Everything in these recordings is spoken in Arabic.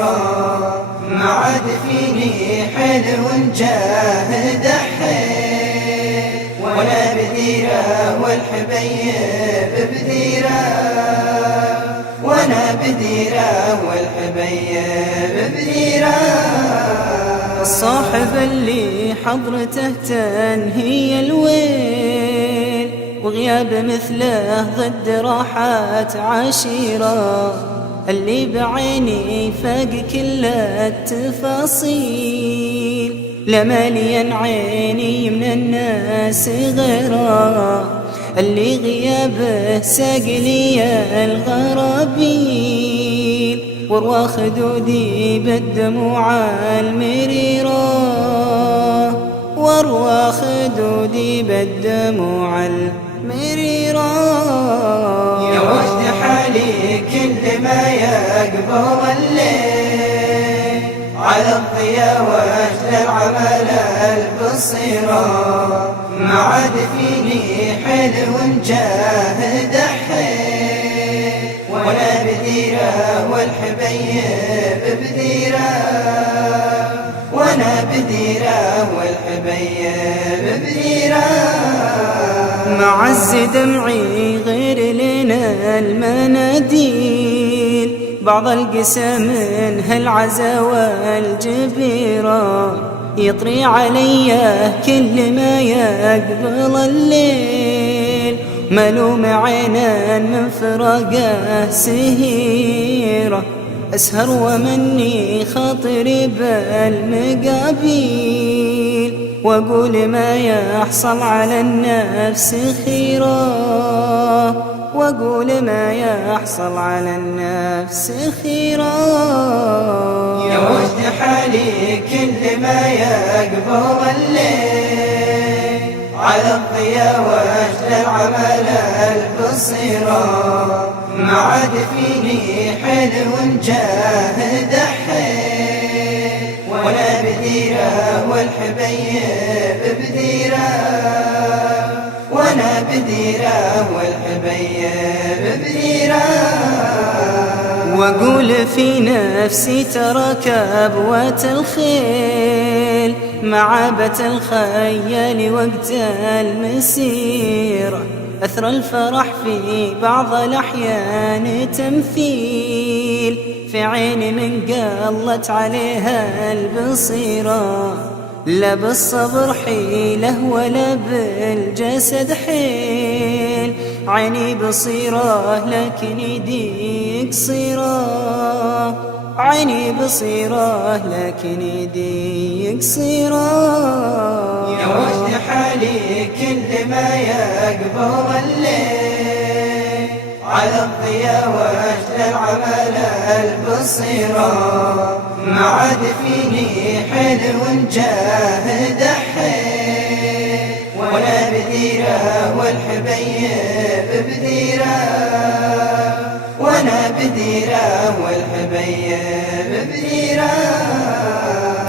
بصيرة، ما عاد فيني حلو جاهد حيل، وانا بديرة والحبيب بديرة، وانا بديرة والحبيب بديرة. الصاحب اللي حضرته تنهي الويل، وغياب مثله ضد راحات عشيرة، اللي بعيني فاق كل التفاصيل، لماليا عيني من الناس غيره، اللي غيابه ساق لي الغرابيل، وروى خدودي بالدموع المريرة، وروى خدودي بالدموع المريرة. يا وجد حالي كل ما يقبض الليل، على الضيا وجد العمل البصيرة، ما عاد فيني حلو جاهد حيل، وانا بديرة والحبيب بديرة، وانا بديرة والحبيب بديرة. معز دمعي غير لنا المناديل، بعض القسى من هالعزاوى الجبيرة، يطري علي كل ما يقبل الليل، ملوم عينا من فراقه سهيرة، أسهر ومني خاطري بالمقابيل، وأقول ما يحصل على النفس خيرة، وأقول ما يحصل على النفس خيرة. يا وجد حالي كل ما يقبض الليل، على الضيا وجد العمل البصيرة، ما عاد فيني حلو جاهد حيل، وانا بديرة والحبيب بديرة، وانا بديرة والحبيب بديرة. وأقول في نفسي ترى كبوة الخيل، معابة الخيال وقت المسيرة، أثر الفرح في بعض الأحيان تمثيل، في عيني من قلت عليها البصيرة، لا بالصبر حيله ولا بالجسد حيل، عيني بصيرة لكن يدي قصيرة، عيني بصيرة لكن يدي قصيرة. يا وجد حالي كل ما يقبض الليل، على الضيا وجد العمل البصيرة، ما عاد فيني حلو جاهد حيل، وانا بديرة والحبيب بديرة، وانا بديرة والحبيب بديرة.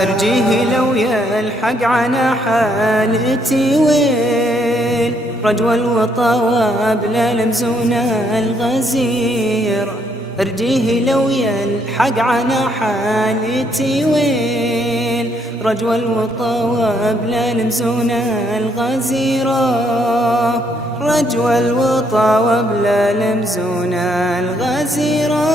أرجيه لو يلحق عنا حالتي ويل، رجوى الوطا وابلا لمزونا الغزير، أرجيه لو يلحق عنا حالتي ويل، رجوى الوطا وابلا لمزونا الغزيرة، رجوى الوطا وابلا لمزونا الغزيرة.